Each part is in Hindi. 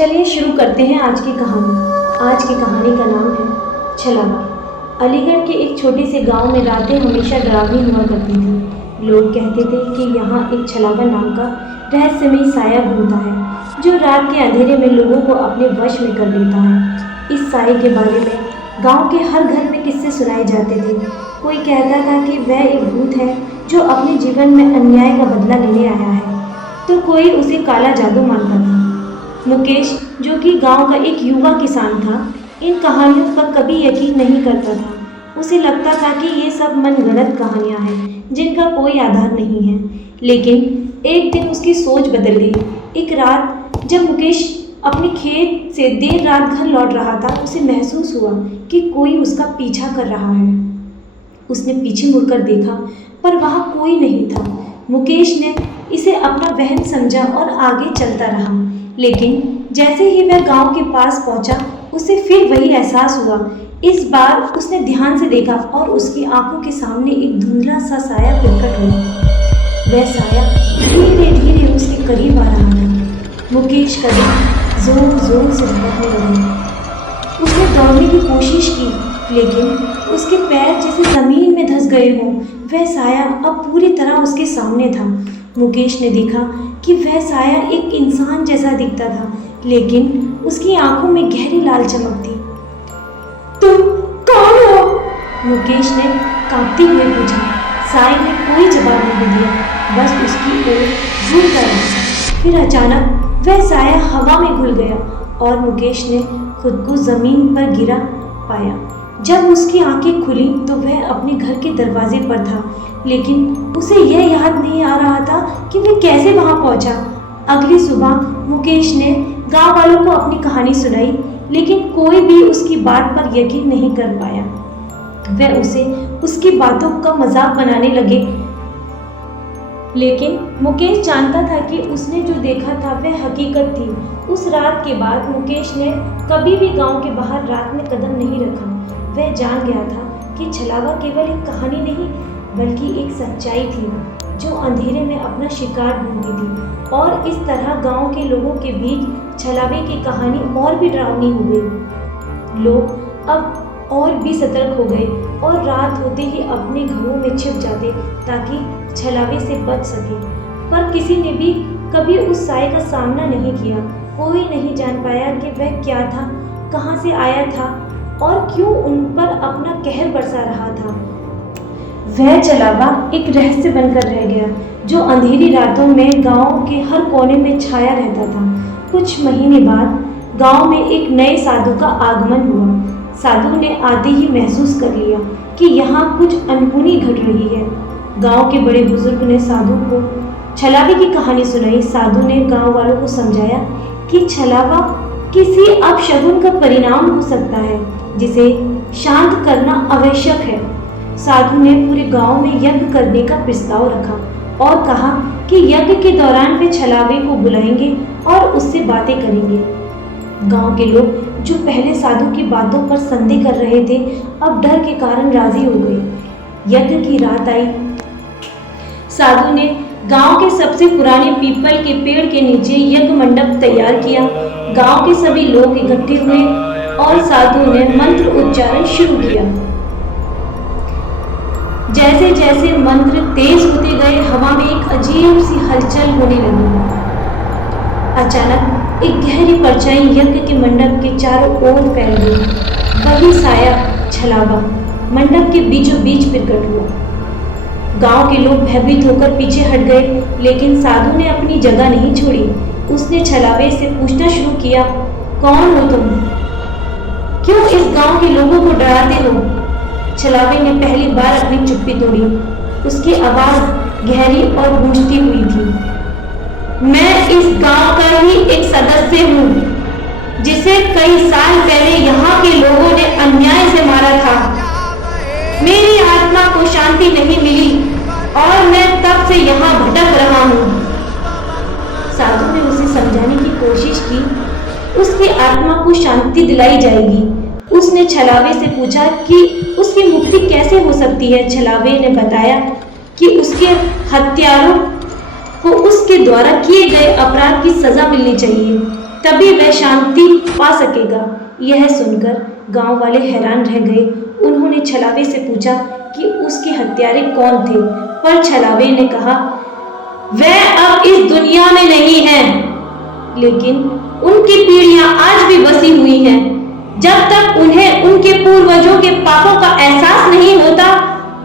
चलिए शुरू करते हैं आज की कहानी। आज की कहानी का नाम है छलावा। अलीगढ़ के एक छोटे से गांव में रातें हमेशा डरावनी हुआ करती थी। लोग कहते थे कि यहाँ एक छलावा नाम का रहस्यमयी साया घूमता है जो रात के अंधेरे में लोगों को अपने वश में कर लेता है। इस साये के बारे में गांव के हर घर में किस्से सुनाए जाते थे। कोई कहता था कि वह एक भूत है जो अपने जीवन में अन्याय का बदला लेने आया है, तो कोई उसे काला जादू मानता था। मुकेश, जो कि गांव का एक युवा किसान था, इन कहानियों पर कभी यकीन नहीं करता था। उसे लगता था कि ये सब मनगढ़ंत कहानियां हैं जिनका कोई आधार नहीं है। लेकिन एक दिन उसकी सोच बदल गई। एक रात जब मुकेश अपने खेत से देर रात घर लौट रहा था, उसे महसूस हुआ कि कोई उसका पीछा कर रहा है। उसने पीछे मुड़कर देखा, पर वहाँ कोई नहीं था। मुकेश ने इसे अपना वहम समझा और आगे चलता रहा। लेकिन जैसे ही वह गांव के पास पहुंचा, उसे फिर वही एहसास हुआ। इस बार उसने ध्यान से देखा और उसकी आंखों के सामने एक धुंधला सा साया प्रकट हुआ। वह साया धीरे धीरे उसके करीब आ रहा था। मुकेश का दिल जोर जोर से धड़कने लगा। उसने दौड़ने की कोशिश की, लेकिन उसके पैर जैसे जमीन में धंस गए हों। वह साया अब पूरी तरह उसके सामने था। मुकेश ने देखा कि वह साया एक इंसान जैसा दिखता था, लेकिन उसकी आंखों में गहरी लाल चमक थी। तुम कौन हो? मुकेश ने कांपते हुए पूछा। साये ने कोई जवाब नहीं दिया, बस उसकी ओर घूरता रहा। फिर अचानक वह साया हवा में घुल गया और मुकेश ने खुद को जमीन पर गिरा पाया। जब उसकी आंखें खुली तो वह अपने घर के दरवाजे पर था, लेकिन उसे यह याद नहीं आ रहा था कि वह कैसे वहां पहुंचा। अगली सुबह मुकेश ने गांव वालों को अपनी कहानी सुनाई, लेकिन कोई भी उसकी बात पर यकीन नहीं कर पाया। वह उसे उसकी बातों का मजाक बनाने लगे, लेकिन मुकेश जानता था कि उसने जो देखा था वह हकीकत थी। उस रात के बाद मुकेश ने कभी भी गांव के बाहर रात में कदम नहीं रखा। वह जान गया था कि छलावा केवल एक कहानी नहीं, बल्कि एक सच्चाई थी जो अंधेरे में अपना शिकार ढूंढती थी। और इस तरह गांव के लोगों के बीच छलावे की कहानी और भी डरावनी हो गई। लोग अब और भी सतर्क हो गए और रात होते ही अपने घरों में छिप जाते ताकि छलावे से बच सके। पर किसी ने भी कभी उस साये का सामना नहीं किया। कोई नहीं जान पाया कि वह क्या था, कहाँ से आया था और क्यों उन पर अपना कहर बरसा रहा था। वह छलावा एक रहस्य बनकर रह गया जो अंधेरी रातों में गांव के हर कोने में छाया रहता था। कुछ महीने बाद गांव में एक नए साधु का आगमन हुआ। साधु ने आते ही महसूस कर लिया कि यहाँ कुछ अनहोनी घट रही है। गांव के बड़े बुजुर्ग ने साधु को छलावे की कहानी सुनाई। साधु ने गांव वालों को समझाया कि छलावा किसी अपशगुन का परिणाम हो सकता है, जिसे शांत करना आवश्यक है। साधु ने पूरे गांव में यज्ञ करने का प्रस्ताव रखा और कहा कि यज्ञ के दौरान वे छलावे को बुलाएंगे और उससे बातें करेंगे। गांव के लोग जो पहले साधु की बातों पर संदेह कर रहे थे, अब डर के कारण राजी हो गए। यज्ञ की रात आई। साधु ने गांव के सबसे पुराने पीपल के पेड़ के नीचे यज्ञ मंडप तैयार किया। गांव के सभी लोग इकट्ठे हुए और साधु ने मंत्र उच्चारण शुरू किया। जैसे जैसे मंत्र तेज होते गए, हवा में एक अजीब सी हलचल होने लगी। अचानक एक गहरी परछाई यज्ञ के मंडप के चारों ओर फैल गई। वही साया छलावा मंडप के बीचों बीच प्रकट हुआ। गांव के लोग भयभीत होकर पीछे हट गए, लेकिन साधु ने अपनी जगह नहीं छोड़ी। उसने छलावे से पूछना शुरू किया, कौन हो तुम? क्यों इस गांव के लोगों को डराते हो? छलावे ने पहली बार अपनी चुप्पी तोड़ी। उसकी आवाज गहरी और गूंजती हुई थी। मैं इस गांव का ही एक सदस्य हूँ, जिसे कई साल पहले यहाँ के लोगों ने अन्याय से मारा था। मेरी आत्मा को शांति नहीं मिली और मैं तब से यहाँ भटक रहा हूँ। साधु ने उसे समझाने की कोशिश की, उसकी आत्मा को शांति दिलाई जाएगी। उसने छलावे से पूछा कि उसकी मुक्ति कैसे हो सकती है। छलावे ने बताया कि उसके हत्यारों को उसके द्वारा किए गए अपराध की सजा मिलनी चाहिए। तभी वह शांति पा सकेगा। यह सुनकर गांव वाले हैरान रह गए। उन्होंने छलावे से पूछा कि उसके हत्यारे कौन थे, पर छलावे ने कहा, वह अब इस दुनिया में नहीं है, लेकिन उनकी पीढ़ियां आज भी बसी हुई हैं। जब तक उन्हें उनके पूर्वजों के पापों का एहसास नहीं होता,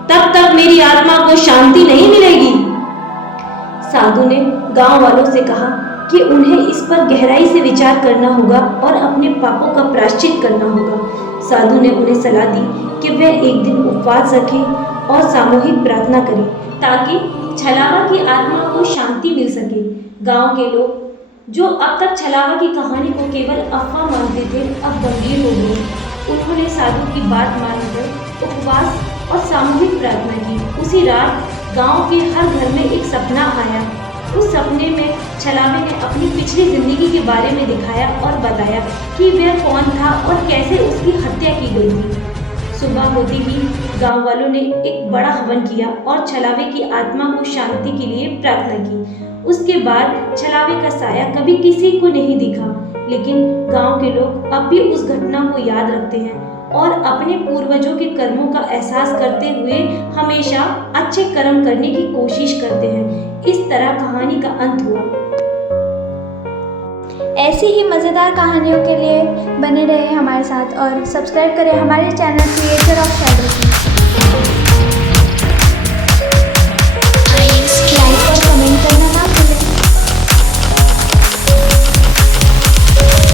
तब तक मेरी आत्मा को शांति नहीं मिलेगी। साधु ने गांव वालों से कहा कि उन्हें इस पर गहराई से विचार करना होगा और अपने पापों का प्रायश्चित करना होगा। साधु ने उन्हें सलाह दी कि वे एक दिन उपवास रखें और सामूहिक प्रार्थना करें, ताकि छलावा की आत्मा को शांति मिल सके। गांव के लोग जो अब तक छलावा की कहानी को केवल अफवाह मानते थे, अब गंभीर हो गए। उन्होंने साधु की बात मानकर उपवास और सामूहिक प्रार्थना की। उसी रात गांव के हर घर में एक सपना आया। उस सपने में छलावे ने अपनी पिछली जिंदगी के बारे में दिखाया और बताया कि वह कौन था और कैसे उसकी हत्या की गई थी। सुबह होते ही गांव वालों ने एक बड़ा हवन किया और छलावे की आत्मा को शांति के लिए प्रार्थना की। उसके बाद छलावे का साया कभी किसी को नहीं दिखा, लेकिन गांव के लोग अब भी उस घटना को याद रखते हैं और अपने पूर्वजों के कर्मों का एहसास करते हुए हमेशा अच्छे कर्म करने की कोशिश करते हैं। इस तरह कहानी का अंत हुआ। ऐसी ही मज़ेदार कहानियों के लिए बने रहे हमारे साथ और सब्सक्राइब करें हमारे चैनल क्रिएटर ऑफ शैडोज।